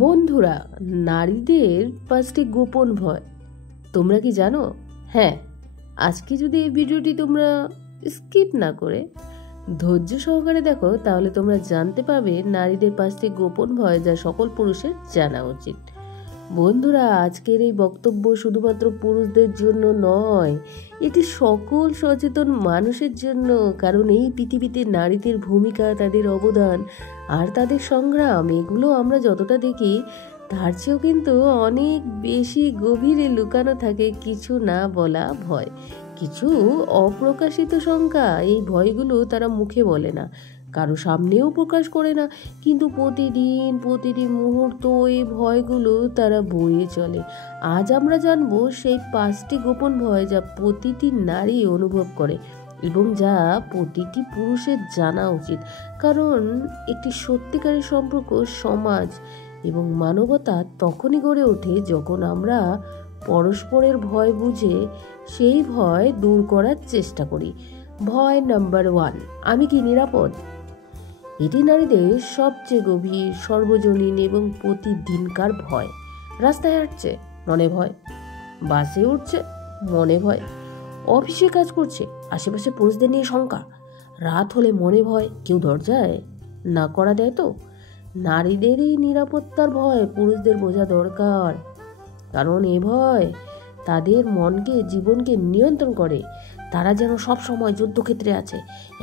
বন্ধুরা, নারীদের 5টি গোপন ভয় তোমরা কি জানো? হ্যাঁ, আজকে যদি এই ভিডিওটি তোমরা স্কিপ না করে ধৈর্য সহকারে দেখো, তাহলে তোমরা জানতে পারবে নারীদের 5টি গোপন ভয় যা সকল পুরুষের জানা উচিত। বন্ধুরা, আজকের এই বক্তব্য শুধুমাত্র পুরুষদের জন্য নয়, এটি সকল সচেতন মানুষের জন্য। কারণ এই পৃথিবীতে নারীদের ভূমিকা, তাদের অবদান আর তাদের সংগ্রাম, এগুলো আমরা যতটা দেখি তার চেয়েও কিন্তু অনেক বেশি গভীরে লুকানো থাকে কিছু না বলা ভয়, কিছু অপ্রকাশিত শঙ্কা। এই ভয়গুলো তারা মুখে বলে না, কারো সামনেও প্রকাশ করে না, কিন্তু প্রতিটি মুহূর্ত এই ভয়গুলো তারা বয়ে চলে। আজ আমরা জানবো সেই 5টি গোপন ভয় যা প্রতিটি নারী অনুভব করে এবং যা প্রতিটি পুরুষের জানা উচিত। কারণ একটি সত্যিকারের সম্পর্ক, সমাজ এবং মানবতা তখনই গড়ে ওঠে যখন আমরা পরস্পরের ভয় বুঝে সেই ভয় দূর করার চেষ্টা করি। ভয় নাম্বার 1, আমি কি নিরাপদ? এটি নারীদের সবচেয়ে গভীর, সর্বজনীন এবং প্রতিদিনকার ভয়। রাস্তায় হাঁটছে, মনে ভয়; বাসে উঠছে, মনে ভয়; অফিসে কাজ করছে, আশেপাশে পুরুষদের নিয়ে শঙ্কা; রাত হলে মনে ভয় কেউ দরজায় না করা দেয় তো। নারীদের এই নিরাপত্তার ভয় পুরুষদের বোঝা দরকার, কারণ এ ভয় তাদের মনকে, জীবনকে নিয়ন্ত্রণ করে। তারা যেন সবসময় যুদ্ধক্ষেত্রে আছে,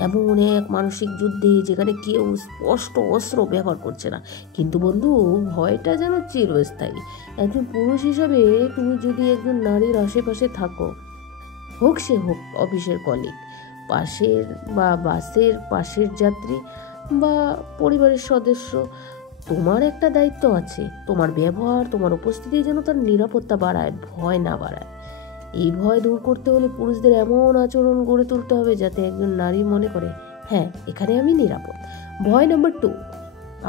এমন এক মানসিক যুদ্ধে যেখানে কেউ স্পষ্ট অস্ত্র ব্যবহার করছে না। কিন্তু বন্ধু, ভয়টা যেন চিরস্থায়ী। একজন পুরুষ হিসাবে তুমি যদি একজন নারীর আশেপাশে থাকো, হোক অফিসের কলিগ, পাশের বা বাসের পাশের যাত্রী বা পরিবারের সদস্য, তোমার একটা দায়িত্ব আছে। তোমার ব্যবহার, তোমার উপস্থিতি যেন তার নিরাপত্তা বাড়ায়, ভয় না বাড়ায়। এই ভয় দূর করতে হলে পুরুষদের এমন আচরণ গড়ে তুলতে হবে যাতে একজন নারী মনে করে, হ্যাঁ, এখানে আমি নিরাপদ। ভয় নাম্বার 2,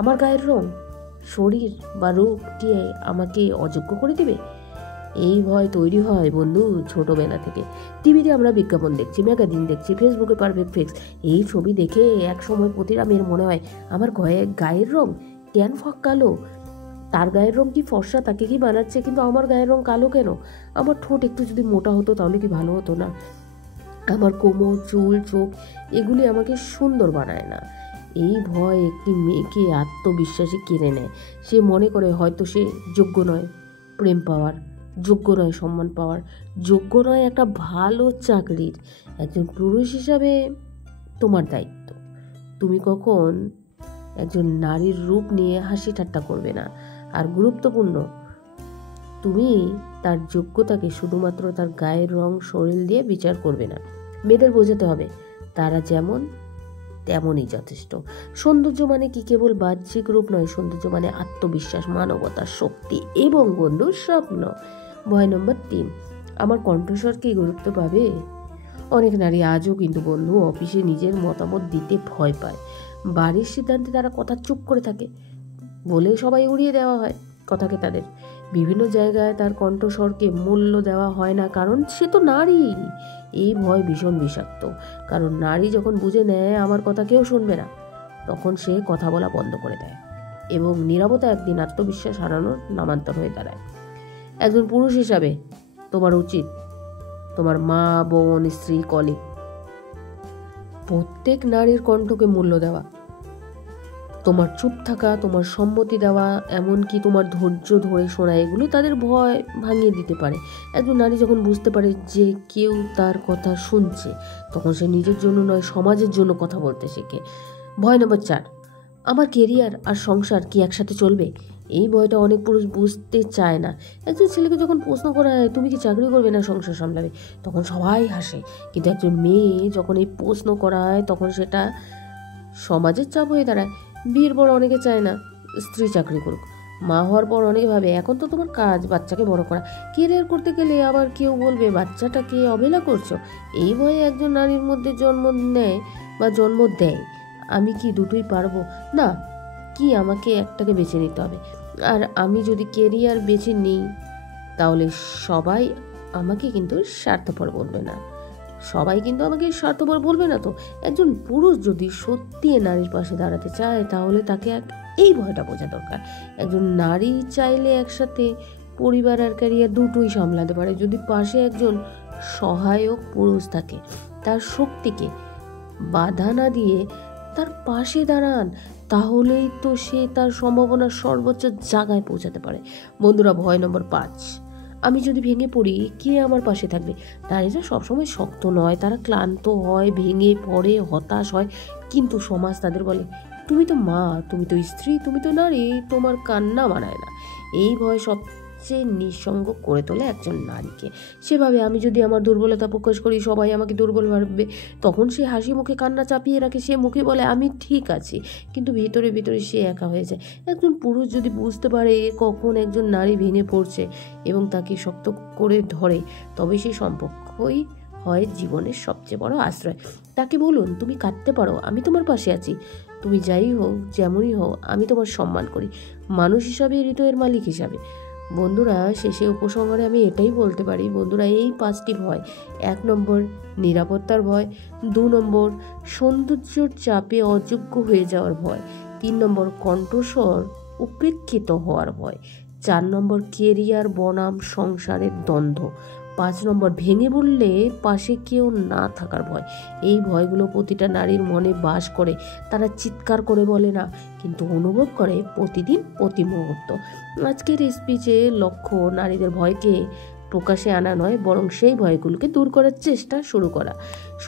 আমার গায়ের রং, শরীর বা রূপ কি আমাকে অযোগ্য করে দিবে? এই ভয় তৈরি হয় বন্ধু ছোটবেলা থেকে। টিভিতে আমরা বিজ্ঞাপন দেখছি, ম্যাগাজিন দেখছি, ফেসবুকে পারফেক্ট ফিক্স, এই ছবি দেখে এক সময় প্রতিটা মেয়ের মনে হয়, আমার গায়ের রং ট্যান কালো, তার গায়ের রং কি ফর্সা, তাকে কি বানাচ্ছে, কিন্তু আমার গায়ের রং কালো কেন? আমার ঠোঁট একটু যদি মোটা হতো তাহলে কি ভালো হতো না? আমার কোমর, চুল, চোখ, এগুলি আমাকে সুন্দর বানায় না। এই ভয় একটি মেয়েকে আত্মবিশ্বাসী কেড়ে নেয়। সে মনে করে হয়তো সে যোগ্য নয় প্রেম পাওয়ার, যোগ্য নয় সম্মান পাওয়ার, যোগ্য নয় একটা ভালো চাকরির। একজন পুরুষ হিসাবে তোমার দায়িত্ব, তুমি কখন একজন নারীর রূপ নিয়ে হাসি ঠাট্টা করবে না। আর গুরুত্বপূর্ণ, তুমি তার যোগ্যতাকে শুধুমাত্র তার গায়ের রং, শরীর দিয়ে বিচার করবে না। মেয়েদের বোঝাতে হবে তারা যেমন তেমনই যথেষ্ট। সৌন্দর্য মানে কি কেবল বাহ্যিক রূপ নয়, সৌন্দর্য মানে আত্মবিশ্বাস, মানবতা, শক্তি এবং বন্ধুর স্বপ্ন। ভয় নম্বর 3, আমার কণ্ঠস্বর কি গুরুত্ব পাবে? অনেক নারী আজও কিন্তু বন্ধু অফিসে নিজের মতামত দিতে ভয় পায়। বাড়ির সিদ্ধান্তে তারা কথা চুপ করে থাকে, বলে সবাই উড়িয়ে দেওয়া হয় কথাকে তাদের। বিভিন্ন জায়গায় তার কণ্ঠস্বরকে মূল্য দেওয়া হয় না, কারণ সে তো নারী। এই ভয় ভীষণ বিষাক্ত, কারণ নারী যখন বুঝে নেয় আমার কথা কেউ শুনবে না, তখন সে কথা বলা বন্ধ করে দেয় এবং নীরবতা একদিন আত্মবিশ্বাস হারানোর নামান্তর হয়ে দাঁড়ায়। একজন পুরুষ হিসাবে তোমার উচিত তোমার মা, বোন, স্ত্রী, কলিগ, প্রত্যেক নারীর কণ্ঠকে মূল্য দেওয়া, তোমার চুপ থাকা, তোমার সম্মতি দেওয়া, এমনকি তোমার ধৈর্য ধরে শোনা, এগুলো তাদের ভয় ভাঙিয়ে দিতে পারে। একজন নারী যখন বুঝতে পারে যে কেউ তার কথা শুনছে, তখন সে নিজের জন্য নয়, সমাজের জন্য কথা বলতে শেখে। ভয় নম্বর 4, আমার কেরিয়ার আর সংসার কি একসাথে চলবে? এই ভয়টা অনেক পুরুষ বুঝতে চায় না। একজন ছেলেকে যখন প্রশ্ন করা হয়, তুমি কি চাকরি করবে না সংসার সামলাবে, তখন সবাই হাসে। কিন্তু একজন মেয়ে যখন এই প্রশ্ন করা হয়, তখন সেটা সমাজের চাপ হয়ে দাঁড়ায়। বিয়ের পর অনেকে চায় না স্ত্রী চাকরি করুক, মা হওয়ার পর অনেকে ভাবে এখন তো তোমার কাজ বাচ্চাকে বড় করা। কেরিয়ার করতে গেলে আবার কেউ বলবে বাচ্চাটাকে অবহেলা করছো। এই ভয়ে একজন নারীর মধ্যে জন্ম দেয়, আমি কি দুটোই পারবো না, কি আমাকে একটাকে বেছে নিতে হবে? আর আমি যদি কেরিয়ার বেছে নিই, তাহলে সবাই আমাকে কিন্তু স্বার্থপর বলবে না। তো একজন পুরুষ যদি সত্যি নারীর পাশে দাঁড়াতে চায়, তাহলে তাকে এই ভয়টা বোঝা দরকার। একজন নারী চাইলে একসাথে পরিবার আর ক্যারিয়ার দুটোই সামলাতে পারে যদি পাশে একজন সহায়ক পুরুষ থাকে। তার শক্তিকে বাধা না দিয়ে তার পাশে দাঁড়ান, তাহলেই তো সে তার সম্ভাবনার সর্বোচ্চ জায়গায় পৌঁছাতে পারে। বন্ধুরা, ভয় নম্বর 5, আমি যদি ভেঙে পড়ি কে আমার পাশে থাকবে? নারীরা সবসময় শক্ত নয়, তারা ক্লান্ত হয়, ভেঙে পড়ে, হতাশ হয়, কিন্তু সমাজ তাদের বলে তুমি তো মা, তুমি তো স্ত্রী, তুমি তো নারী, তোমার কান্না মানায় না। এই ভয় সবচেয়ে নিঃসঙ্গ করে তোলে একজন নারীকে। সেভাবে আমি যদি আমার দুর্বলতা প্রকাশ করি সবাই আমাকে দুর্বল ভাববে, তখন সে হাসি মুখে কান্না চাপিয়ে রাখে, সে মুখে বলে আমি ঠিক আছি, কিন্তু ভিতরে ভিতরে সে একা হয়ে যায়। একজন পুরুষ যদি বুঝতে পারে কখন একজন নারী ভেঙে পড়ছে এবং তাকে শক্ত করে ধরে, তবে সেই সম্পর্কই হয় জীবনের সবচেয়ে বড় আশ্রয়। তাকে বলুন তুমি কাঁদতে পারো, আমি তোমার পাশে আছি, তুমি যাই হোক যেমনই হোক আমি তোমার সম্মান করি, মানুষ হিসাবে, হৃদয়ের মালিক হিসাবে। বন্ধুরা, শেষে উপসংহারে আমি এটাই বলতে পারি, বন্ধুরা, এই 5টি ভয়: 1 নম্বর নিরাপত্তার ভয়, 2 নম্বর সৌন্দর্যের চাপে অযোগ্য হয়ে যাওয়ার ভয়, 3 নম্বর কণ্ঠস্বর উপেক্ষিত হওয়ার ভয়, 4 নম্বর কেরিয়ার বনাম সংসারের দ্বন্দ্ব, 5 নম্বর ভেঙে পড়লে পাশে কেউ না থাকার ভয়। এই ভয়গুলো প্রতিটা নারীর মনে বাস করে, তারা চিৎকার করে বলে না, কিন্তু অনুভব করে প্রতিদিন, প্রতি মুহূর্ত। আজকের স্পিচে লক্ষ্য নারীদের ভয়কে প্রকাশে আনা নয়, বরং সেই ভয়গুলোকে দূর করার চেষ্টা শুরু করা।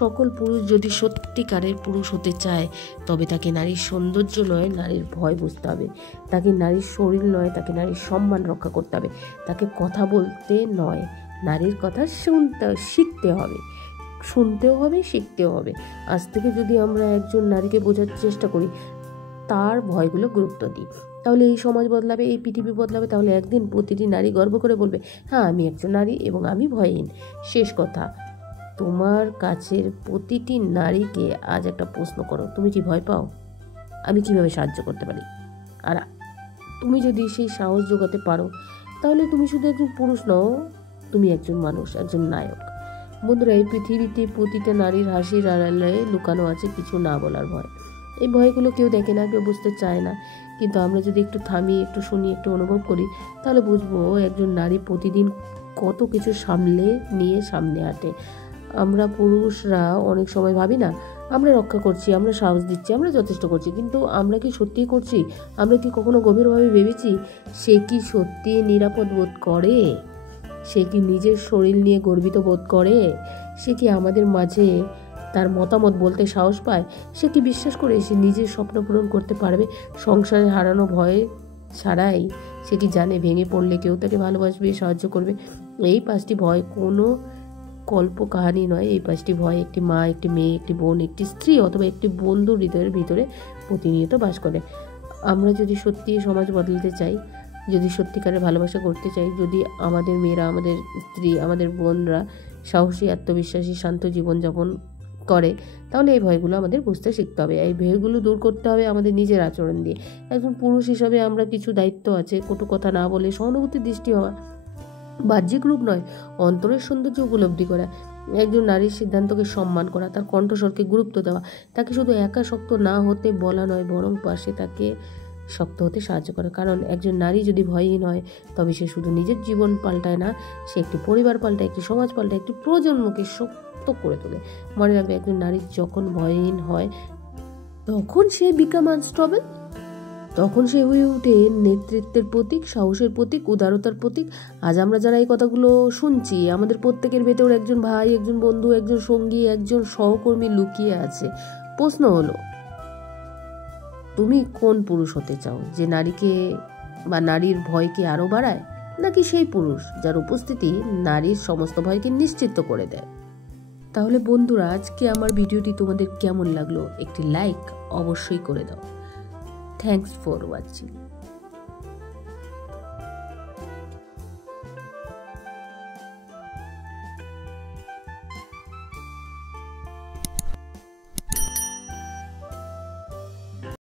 সকল পুরুষ যদি সত্যিকারের পুরুষ হতে চায়, তবে তাকে নারীর সৌন্দর্য নয়, নারীর ভয় বুঝতে হবে। তাকে নারীর শরীর নয়, তাকে নারীর সম্মান রক্ষা করতে হবে। তাকে কথা বলতে নয়, নারীর কথা শিখতে হবে, শুনতেও হবে, শিখতেও হবে। আজ থেকে যদি আমরা একজন নারীকে বোঝার চেষ্টা করি, তার ভয়গুলো গুরুত্ব দিই, তাহলে এই সমাজ বদলাবে, এই পৃথিবী বদলাবে। তাহলে একদিন প্রতিটি নারী গর্ব করে বলবে, হ্যাঁ আমি একজন নারী এবং আমি ভয়হীন। শেষ কথা, তোমার কাছের প্রতিটি নারীকে আজ একটা প্রশ্ন করো, তুমি কি ভয় পাও? আমি কিভাবে সাহায্য করতে পারি? আর তুমি যদি সেই সাহস জোগাতে পারো, তাহলে তুমি শুধু একজন পুরুষ নও, তুমি একজন মানুষ, একজন নায়ক। বন্ধুরা, এই পৃথিবীতে প্রতিটা নারীর হাসির আড়ালে লুকানো আছে কিছু না বলার ভয়। এই ভয়গুলো কেউ দেখে না, কেউ বুঝতে চায় না, কিন্তু আমরা যদি একটু থামি, একটু শুনি, একটু অনুভব করি, তাহলে বুঝবো একজন নারী প্রতিদিন কত কিছু সামলে নিয়ে সামনে হাঁটে। আমরা পুরুষরা অনেক সময় ভাবি না আমরা রক্ষা করছি, আমরা সাহস দিচ্ছি, আমরা যথেষ্ট করছি, কিন্তু আমরা কি সত্যিই করছি? আমরা কি কখনো গভীরভাবে ভেবেছি সে কি সত্যি নিরাপদ বোধ করে? সে কি নিজের শরীর নিয়ে গর্বিত বোধ করে? সে কি আমাদের মাঝে তার মতামত বলতে সাহস পায়? সে কি বিশ্বাস করে সে নিজের স্বপ্ন পূরণ করতে পারবে সংসারে হারানো ভয় ছাড়াই? সে কি জানে ভেঙে পড়লে কেউ তাকে ভালোবাসবে, সাহায্য করবে? এই 5টি ভয় কোনো কল্প কাহিনী নয়। এই 5টি ভয় একটি মা, একটি মেয়ে, একটি বোন, একটি স্ত্রী অথবা একটি বন্ধু হৃদয়ের ভিতরে প্রতিনিয়ত বাস করে। আমরা যদি সত্যি সমাজ বদলাতে চাই, যদি সত্যিকারের ভালোবাসা করতে চাই, যদি আমাদের মেয়েরা, আমাদের স্ত্রী, আমাদের বোনরা সাহসী, আত্মবিশ্বাসী, শান্ত জীবনযাপন করে, তাহলে এই ভয়গুলো আমাদের বুঝতে শিখতে হবে। এই ভয়গুলো দূর করতে হবে আমাদের নিজের আচরণ দিয়ে। একজন পুরুষ হিসাবে আমরা কিছু দায়িত্ব আছে, কটু কথা না বলে সহানুভূতির দৃষ্টি হওয়া, বাহ্যিক রূপ নয়, অন্তরের সৌন্দর্য উপলব্ধি করা, একজন নারীর সিদ্ধান্তকে সম্মান করা, তার কণ্ঠস্বরকে গুরুত্ব দেওয়া, তাকে শুধু একা শক্ত না হতে বলা নয়, বরং পাশে তাকে শক্ত হতে সাহায্য করে। কারণ একজন নারী যদি ভয়হীন হয়, তবে সে শুধু নিজের জীবন পাল্টায় না, সে একটি পরিবার পাল্টায়, একটি সমাজ পাল্টায়, একটি প্রজন্মকে শক্ত করে তোলে। মনে রাখবে, একজন নারী যখন ভয়হীন হয়, তখন সে বিকাম আনস্টেবল, তখন সে হয়ে ওঠে নেতৃত্বের প্রতীক, সাহসের প্রতীক, উদারতার প্রতীক। আজ আমরা যারা এই কথাগুলো শুনছি, আমাদের প্রত্যেকের ভেতর একজন ভাই, একজন বন্ধু, একজন সঙ্গী, একজন সহকর্মী লুকিয়ে আছে। প্রশ্ন হলো, তুমি কোন পুরুষ হতে চাও, যে নারীকে বা নারীর ভয়কে আরো বাড়ায়, নাকি সেই পুরুষ যার উপস্থিতি নারীর সমস্ত ভয়কে নিশ্চিত করে দেয়? তাহলে বন্ধুরা, আজকে আমার ভিডিওটি তোমাদের কেমন লাগলো একটি লাইক অবশ্যই করে দাও। Thanks for watching.